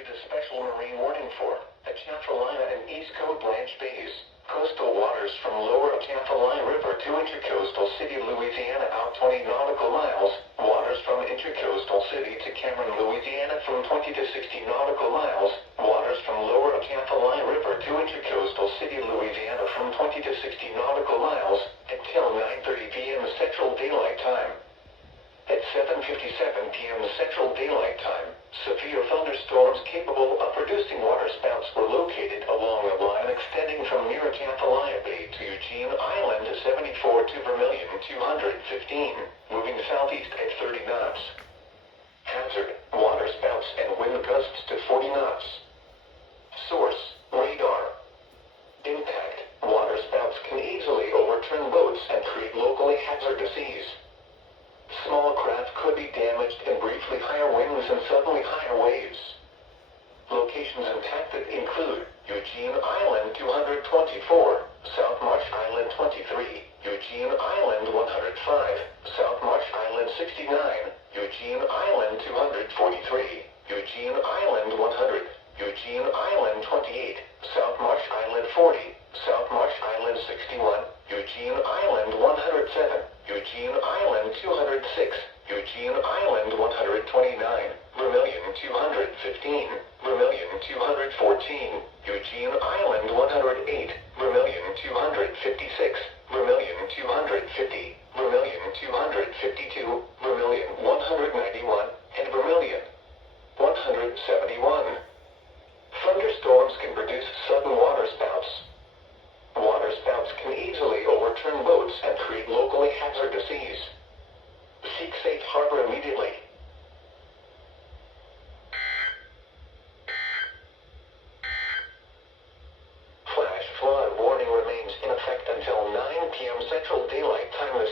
issued a special marine warning for Atchafalaya and East Coast Blanche Bays. Coastal waters from lower Atchafalaya River to Intercoastal City, Louisiana out 20 nautical miles. Waters from Intercoastal City to Cameron, Louisiana from 20 to 60 nautical miles. Waters from lower Atchafalaya River to Intercoastal City, Louisiana from 20 to 60 nautical miles until 9:30 p.m. Central Daylight Time. At 7:57 p.m. Central Daylight Time, severe thunderstorms capable of producing waterspouts were located along a line extending from near Atchafalaya Bay to Eugene Island to 74 to Vermilion 215, moving southeast at 30 knots. Hazard, waterspouts and wind gusts to 40 knots. Source, radar. Impact, waterspouts can easily overturn boats and create locally hazardous seas. Small craft could be damaged and briefly higher winds and suddenly higher waves. Locations impacted include Eugene Island 224, South Marsh Island 23, Eugene Island 105, South Marsh Island 69, Eugene Island 243, Eugene Island 100, Eugene Island 28, South Marsh Island 40, South Marsh Island 61, Eugene Island 107, Eugene Island 206, Eugene Island 129, Vermilion 215, Vermilion 214, Eugene Island 108, Vermilion 256, Vermilion 250, Vermilion 252, Vermilion 191, and Vermilion 171. Thunderstorms can produce sudden waterspouts. Waterspouts can easily overturn boats and create locally hazardous seas. Seek safe harbor immediately. Flash flood warning remains in effect until 9 p.m. Central Daylight Time this